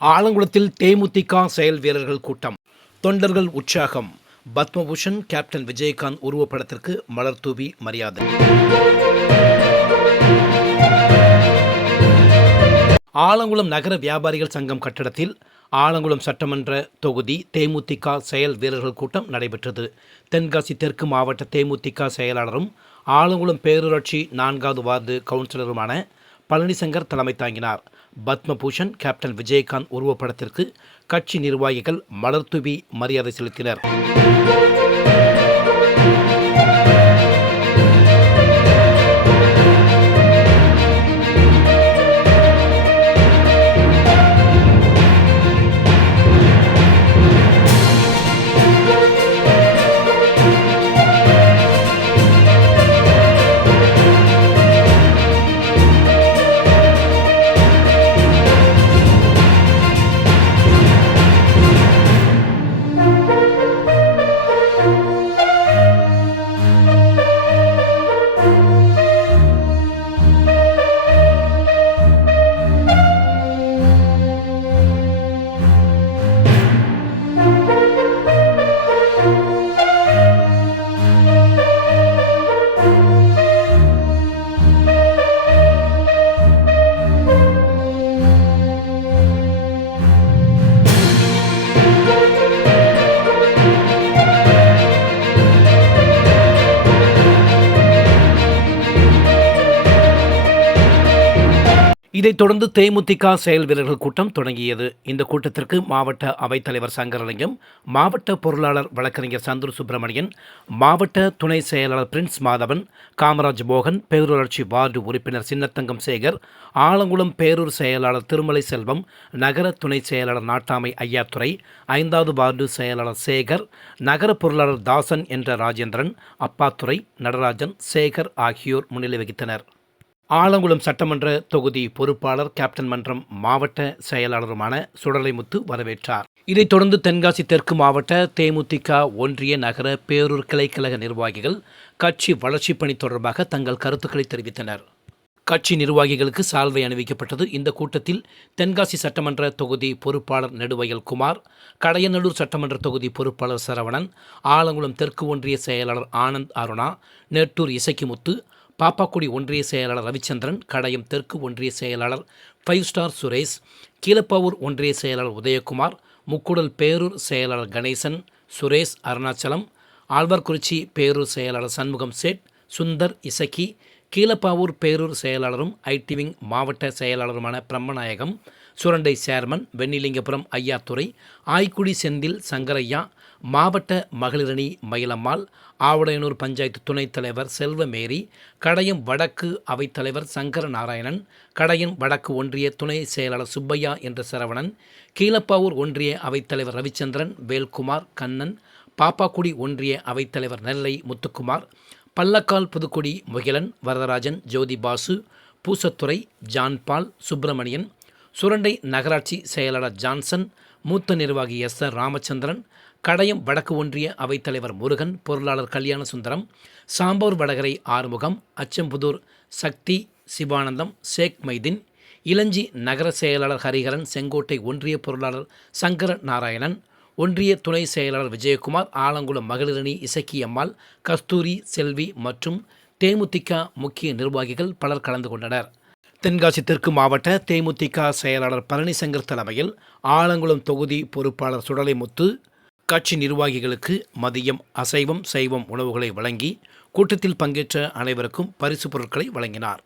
ஆலங்குளத்தில் தேமுதிக செயல் வீரர்கள் கூட்டம். தொண்டர்கள் உற்சாகம். பத்மபூஷன் கேப்டன் விஜயகாந்த் உருவப்படத்திற்கு மலர் தூவி மரியாதை. ஆலங்குளம் நகர வியாபாரிகள் சங்கம் கட்டடத்தில் ஆலங்குளம் சட்டமன்ற தொகுதி தேமுதிக செயல் வீரர்கள் கூட்டம் நடைபெற்றது. தென்காசி தெற்கு மாவட்ட தேமுதிக செயலாளரும் ஆலங்குளம் பேரூராட்சி நான்காவது வார்டு கவுன்சிலருமான பழனிசங்கர் தலைமை தாங்கினார். பத்மபூஷன் கேப்டன் விஜயகாந்த் உருவப்படத்திற்கு கட்சி நிர்வாகிகள் மலர்தூவி மரியாதை செலுத்தினர். இதைத் தொடர்ந்து தேமுதிக செயல் வீரர்கள் கூட்டம் தொடங்கியது. இந்த கூட்டத்திற்கு மாவட்ட அவைத்தலைவர் சங்கரலிங்கம் மாவட்ட பொருளாளர் வழக்கறிஞர் சந்துரு சுப்பிரமணியன் மாவட்ட துணை செயலாளர் பிரின்ஸ் மாதவன் காமராஜ் மோகன் பேரூராட்சி வார்டு உறுப்பினர் சின்னத்தங்கம் சேகர் ஆலங்குளம் பேரூர் செயலாளர் திருமலை செல்வம் நகர துணை செயலாளர் நாட்டாமை ஐயாத்துறை ஐந்தாவது வார்டு செயலாளர் சேகர் நகர பொருளாளர் தாசன் என்ற ராஜேந்திரன் அப்பாத்துறை நடராஜன் சேகர் ஆகியோர் முன்னிலை வகித்தனர். ஆலங்குளம் சட்டமன்ற தொகுதி பொறுப்பாளர் கேப்டன் மன்றம் மாவட்ட செயலாளருமான சுடலைமுத்து வரவேற்றார். இதைத் தொடர்ந்து தென்காசி தெற்கு மாவட்ட தேமுதிக ஒன்றிய நகர பேரூர் கிளைக்கழக நிர்வாகிகள் கட்சி வளர்ச்சிப் பணி தொடர்பாக தங்கள் கருத்துக்களை தெரிவித்தனர். கட்சி நிர்வாகிகளுக்கு சால்வை அணிவிக்கப்பட்டது. இந்த கூட்டத்தில் தென்காசி சட்டமன்ற தொகுதி பொறுப்பாளர் நெடுவயல் குமார் கடையநல்லூர் சட்டமன்ற தொகுதி பொறுப்பாளர் சரவணன் ஆலங்குளம் தெற்கு ஒன்றிய செயலாளர் ஆனந்த் அருணா நெட்டூர் இசக்கிமுத்து பாப்பாக்குடி ஒன்றிய செயலாளர் ரவிச்சந்திரன் கடையம் தெற்கு ஒன்றிய செயலாளர் ஃபைவ் ஸ்டார் சுரேஷ் கீழப்பாவூர் ஒன்றிய செயலாளர் உதயகுமார் முக்குடல் பேரூர் செயலாளர் கணேசன் சுரேஷ் அருணாச்சலம் ஆழ்வார்குறிச்சி பேரூர் செயலாளர் சண்முகம் சேட் சுந்தர் இசக்கி கீழப்பாவூர் பேரூர் செயலாளரும் ஐடிவிங் மாவட்ட செயலாளருமான பிரம்மநாயகம் சுரண்டை சேர்மன் வெண்ணிலிங்கபுரம் ஐயாத்துறை ஆய்க்குடி செந்தில் சங்கரையா மாவட்ட மகளிரணி மயிலம்மாள் ஆவடையனூர் பஞ்சாயத்து துணைத் தலைவர் செல்வமேரி கடையம் வடக்கு அவைத்தலைவர் சங்கர நாராயணன் கடையம் வடக்கு ஒன்றிய துணை செயலாளர் சுப்பையா என்ற சரவணன் கீழப்பாவூர் ஒன்றிய அவைத்தலைவர் ரவிச்சந்திரன் வேல்குமார் கண்ணன் பாப்பாக்குடி ஒன்றிய அவைத்தலைவர் நெல்லை முத்துக்குமார் பல்லக்கால் புதுக்குடி முகிலன் வரதராஜன் ஜோதி பாசு பூசத்துறை ஜான்பால் சுப்பிரமணியன் சுரண்டை நகராட்சி செயலாளர் ஜான்சன் மூத்த நிர்வாகி எஸ் ஆர் ராமச்சந்திரன் கடையம் வடக்கு ஒன்றிய அவைத்தலைவர் முருகன் பொருளாளர் கல்யாண சுந்தரம் சாம்பூர் வடகரை ஆறுமுகம் அச்சம்புதூர் சக்தி சிவானந்தம் ஷேக் மைதீன் இளஞ்சி நகர செயலாளர் ஹரிஹரன் செங்கோட்டை ஒன்றிய பொருளாளர் சங்கர நாராயணன் ஒன்றிய துணை செயலாளர் விஜயகுமார் ஆலங்குளம் மகளிரணி இசக்கியம்மாள் கஸ்தூரி செல்வி மற்றும் தேமுதிக முக்கிய நிர்வாகிகள் பலர் கலந்து கொண்டனர். தென்காசி தெற்கு மாவட்ட தேமுதிக செயலாளர் பழனிசங்கர் தலைமையில் ஆலங்குளம் தொகுதி பொறுப்பாளர் சுடலைமுத்து கட்சி நிர்வாகிகளுக்கு மதியம் அசைவம் சைவம் உணவுகளை வழங்கி கூட்டத்தில் பங்கேற்ற அனைவருக்கும் பரிசு பொருட்களை வழங்கினார்.